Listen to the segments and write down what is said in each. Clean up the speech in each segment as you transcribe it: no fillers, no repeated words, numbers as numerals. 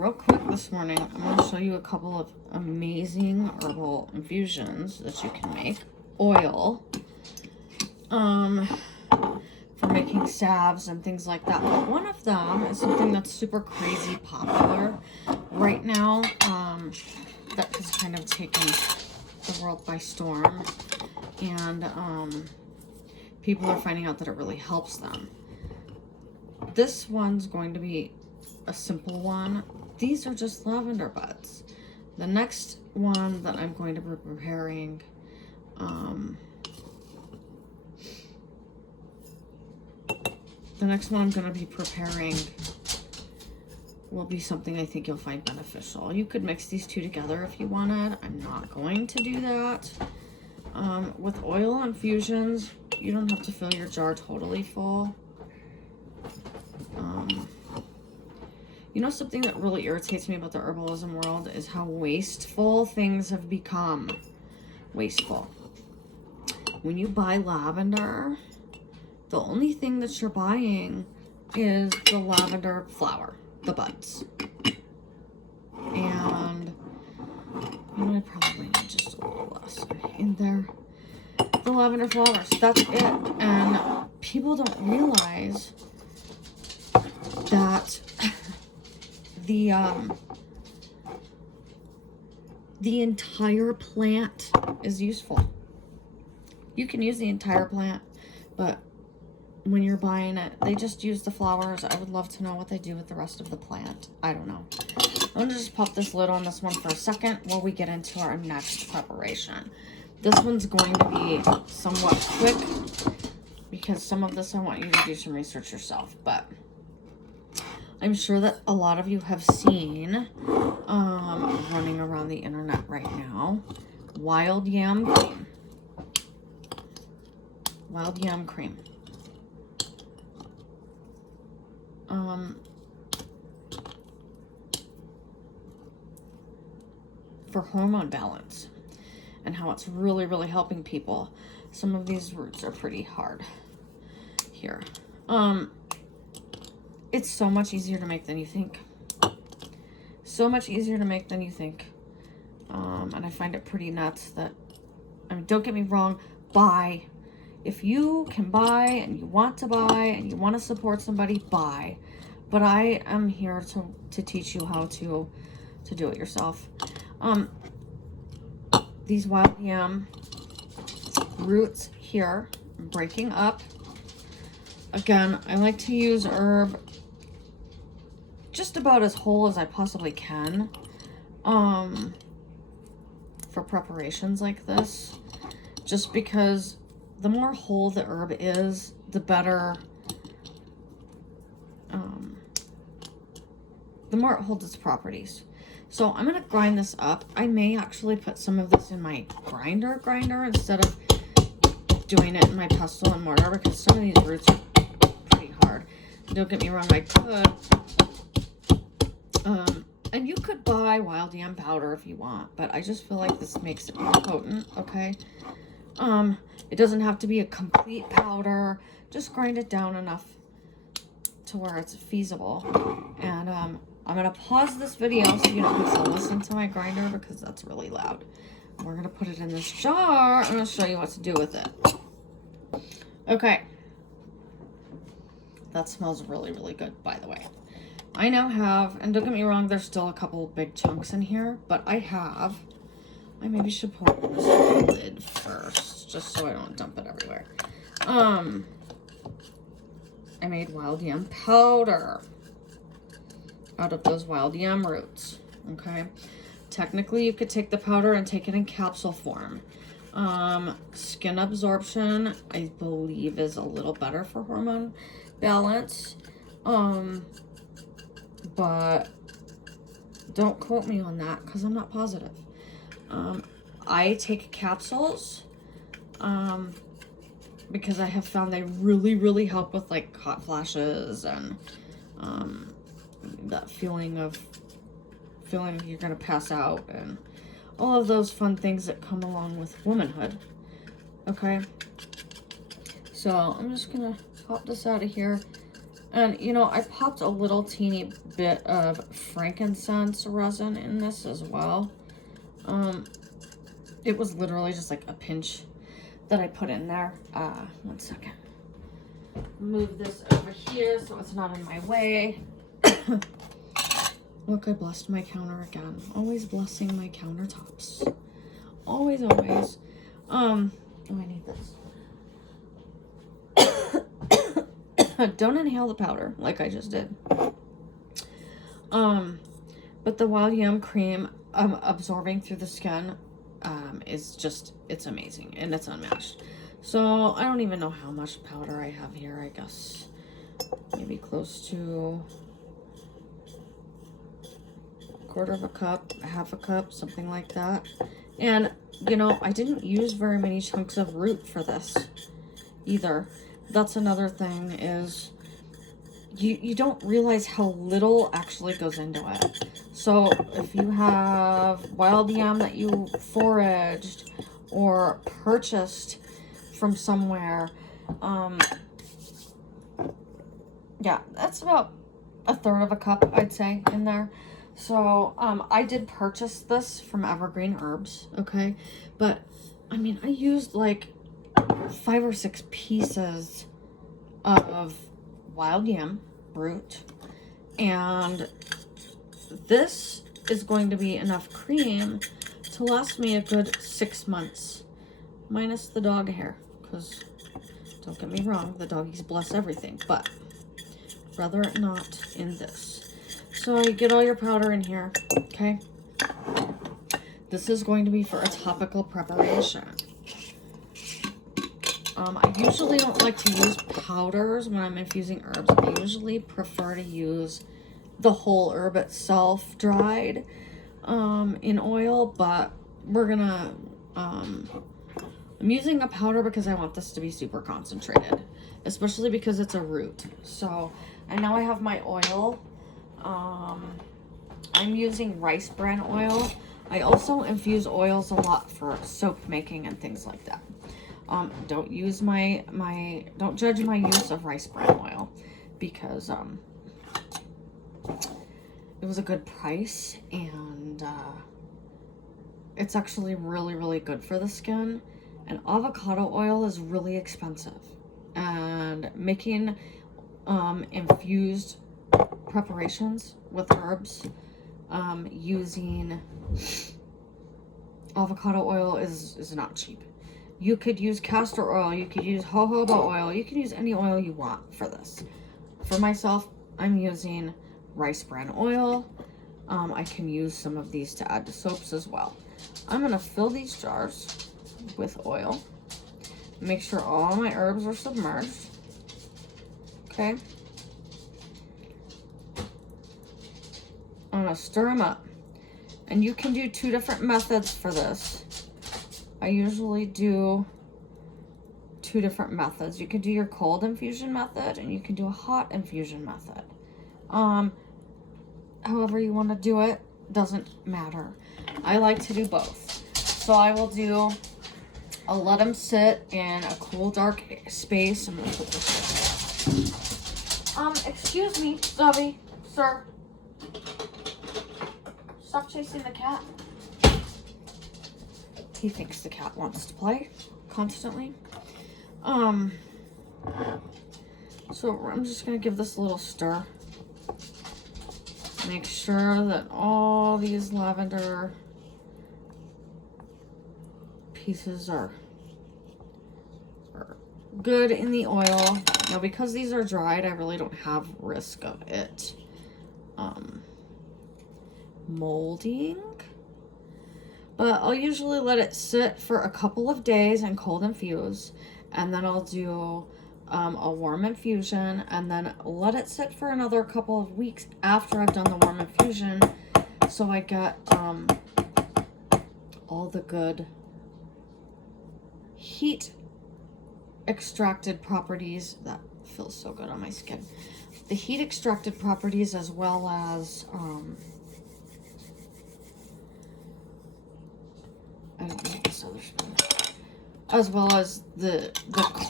real quick this morning, I'm going to show you a couple of amazing herbal infusions that you can make. Oil, for making salves and things like that. But one of them is something that's super crazy popular right now, that has kind of taken the world by storm. And people are finding out that it really helps them. This one's going to be a simple one. These are just lavender buds. The next one that I'm going to be preparing, will be something I think you'll find beneficial. You could mix these two together if you wanted. I'm not going to do that. With oil infusions, you don't have to fill your jar totally full. You know, something that really irritates me about the herbalism world is how wasteful things have become. Wasteful. When you buy lavender, the only thing that you're buying is the lavender flower, the buds. And you know, I probably need just a little less in there. The lavender flowers, that's it. And people don't realize that the entire plant is useful. You can use the entire plant, but when you're buying it, they just use the flowers. I would love to know what they do with the rest of the plant. I don't know. I'm going to just pop this lid on this one for a second while we get into our next preparation. This one's going to be somewhat quick because some of this I want you to do some research yourself, but I'm sure that a lot of you have seen running around the internet right now, wild yam cream. Wild yam cream. For hormone balance and how it's really, really helping people. Some of these roots are pretty hard here. It's so much easier to make than you think. So much easier to make than you think. And I find it pretty nuts that, I mean, don't get me wrong, buy. If you can buy and you want to buy and you want to support somebody, buy. But I am here to teach you how to do it yourself. These wild yam roots here, I'm breaking up. Again, I like to use herb just about as whole as I possibly can for preparations like this, just because the more whole the herb is, the better, the more it holds its properties. So I'm going to grind this up. I may actually put some of this in my grinder instead of doing it in my pestle and mortar, because some of these roots are pretty hard. Don't get me wrong, I could. And you could buy wild yam powder if you want, but I just feel like this makes it more potent, okay? It doesn't have to be a complete powder. Just grind it down enough to where it's feasible. And I'm going to pause this video so you don't have to listen to my grinder because that's really loud. We're going to put it in this jar. I'm going to show you what to do with it. Okay. That smells really, really good, by the way. I now have, and don't get me wrong, there's still a couple big chunks in here, but I maybe should pour it in this lid first, just so I don't dump it everywhere. I made wild yam powder out of those wild yam roots, okay? Technically, you could take the powder and take it in capsule form. Skin absorption, I believe, is a little better for hormone balance. But don't quote me on that because I'm not positive. I take capsules because I have found they really, really help with like hot flashes and that feeling you're gonna pass out and all of those fun things that come along with womanhood. Okay, so I'm just gonna pop this out of here. And, you know, I popped a little teeny bit of frankincense resin in this as well. It was literally just like a pinch that I put in there. One second. Move this over here so it's not in my way. Look, I blessed my counter again. Always blessing my countertops. Always, always. Oh, I need this. Don't inhale the powder like I just did. But the wild yam cream absorbing through the skin is just, it's amazing and it's unmatched. So I don't even know how much powder I have here. I guess maybe close to a quarter of a cup, a half a cup, something like that. And you know, I didn't use very many chunks of root for this either. That's another thing, is you don't realize how little actually goes into it. So if you have wild yam that you foraged or purchased from somewhere, yeah, that's about a third of a cup, I'd say, in there. So I did purchase this from Evergreen Herbs, okay? But I mean, I used like 5 or 6 pieces of wild yam root, and this is going to be enough cream to last me a good 6 months, minus the dog hair, because don't get me wrong, the doggies bless everything, but rather it not in this. So you get all your powder in here, okay? This is going to be for a topical preparation. I usually don't like to use powders when I'm infusing herbs. I usually prefer to use the whole herb itself dried in oil, but we're gonna, I'm using a powder because I want this to be super concentrated, especially because it's a root. So, and now I have my oil. I'm using rice bran oil. I also infuse oils a lot for soap making and things like that. Don't use don't judge my use of rice bran oil, because it was a good price, and it's actually really, really good for the skin. And avocado oil is really expensive, and making infused preparations with herbs using avocado oil is not cheap. You could use castor oil, you could use jojoba oil, you can use any oil you want for this. For myself, I'm using rice bran oil. I can use some of these to add to soaps as well. I'm gonna fill these jars with oil. Make sure all my herbs are submerged. Okay. I'm gonna stir them up. And you can do 2 different methods for this. I usually do 2 different methods. You can do your cold infusion method, and you can do a hot infusion method. However you want to do it, doesn't matter. I like to do both. So I will do, I'll let them sit in a cool, dark space. I'm gonna put this in. Excuse me, Stubby, sir. Stop chasing the cat. He thinks the cat wants to play constantly. So I'm just gonna give this a little stir. Make sure that all these lavender pieces are good in the oil. Now, because these are dried, I really don't have risk of it molding. But I'll usually let it sit for a couple of days and cold infuse, and then I'll do a warm infusion, and then let it sit for another couple of weeks after I've done the warm infusion, so I get all the good heat extracted properties. That feels so good on my skin. The heat extracted properties, as well as I don't need this other spoon. as well as the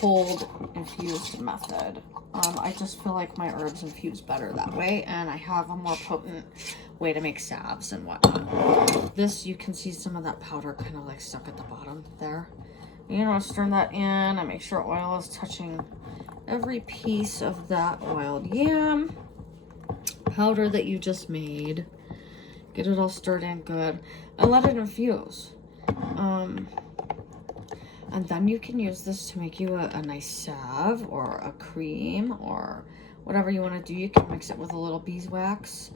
cold infused method. I just feel like my herbs infuse better that way, and I have a more potent way to make salves and whatnot. This, you can see some of that powder kind of like stuck at the bottom there. You know, stir that in and make sure oil is touching every piece of that wild yam powder that you just made. Get it all stirred in good and let it infuse. And then you can use this to make you a nice salve or a cream or whatever you want to do. You can mix it with a little beeswax.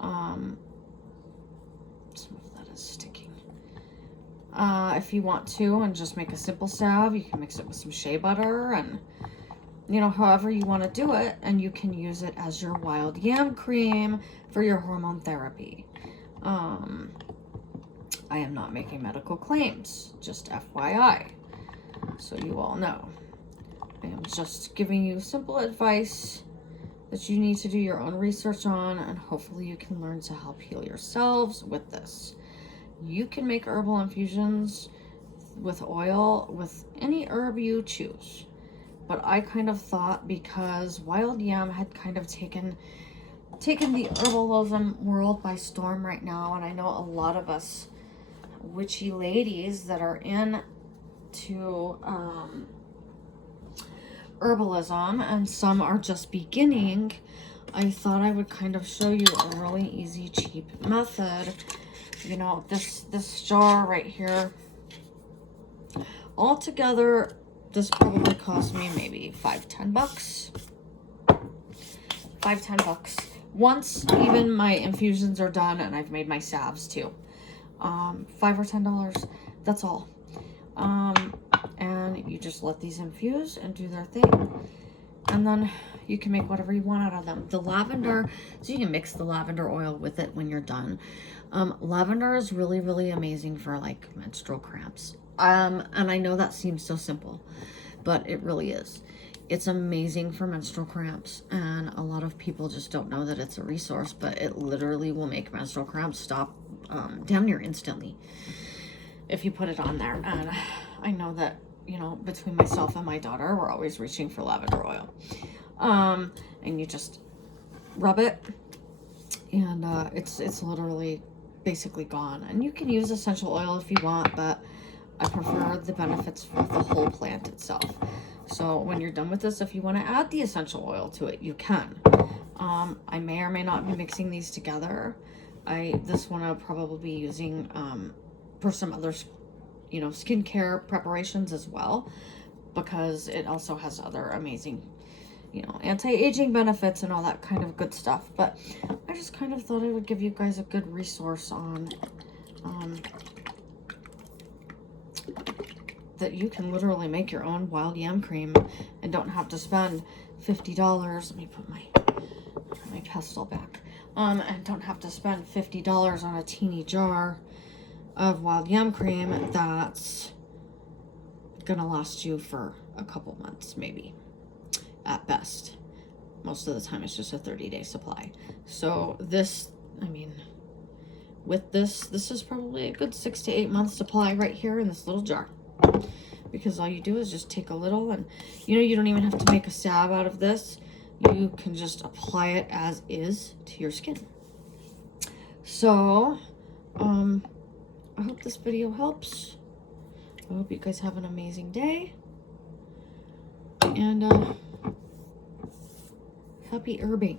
Some of that is sticking. If you want to, and just make a simple salve, you can mix it with some shea butter and, you know, however you want to do it. And you can use it as your wild yam cream for your hormone therapy. I am not making medical claims, just FYI, so you all know. I am just giving you simple advice that you need to do your own research on, and hopefully you can learn to help heal yourselves with this. You can make herbal infusions with oil with any herb you choose, but I kind of thought, because wild yam had kind of taken the herbalism world by storm right now, and I know a lot of us witchy ladies that are into herbalism, and some are just beginning. I thought I would kind of show you a really easy, cheap method. You know, this jar right here, altogether, this probably cost me maybe $5-10. $5-10. Once even my infusions are done and I've made my salves too. $5 or $10, that's all. And you just let these infuse and do their thing, and then you can make whatever you want out of them. The lavender, so you can mix the lavender oil with it when you're done. Lavender is really, really amazing for like menstrual cramps. And I know that seems so simple, but it really is. It's amazing for menstrual cramps, and a lot of people just don't know that it's a resource, but it literally will make menstrual cramps stop damn near instantly if you put it on there. And I know that, you know, between myself and my daughter, we're always reaching for lavender oil. And you just rub it, and it's literally basically gone. And you can use essential oil if you want, but I prefer the benefits for the whole plant itself. So when you're done with this, if you want to add the essential oil to it, you can. I may or may not be mixing these together. This one I'll probably be using for some other, you know, skincare preparations as well, because it also has other amazing, you know, anti-aging benefits and all that kind of good stuff. But I just kind of thought I would give you guys a good resource on that you can literally make your own wild yam cream and don't have to spend $50. Let me put my pestle back. And don't have to spend $50 on a teeny jar of wild yam cream that's gonna last you for a couple months, maybe at best. Most of the time it's just a 30-day supply. So this, I mean, with this is probably a good 6 to 8 months supply right here in this little jar, because all you do is just take a little, and you know, you don't even have to make a salve out of this. You can just apply it as is to your skin. So I hope this video helps. I hope you guys have an amazing day, and happy herbing.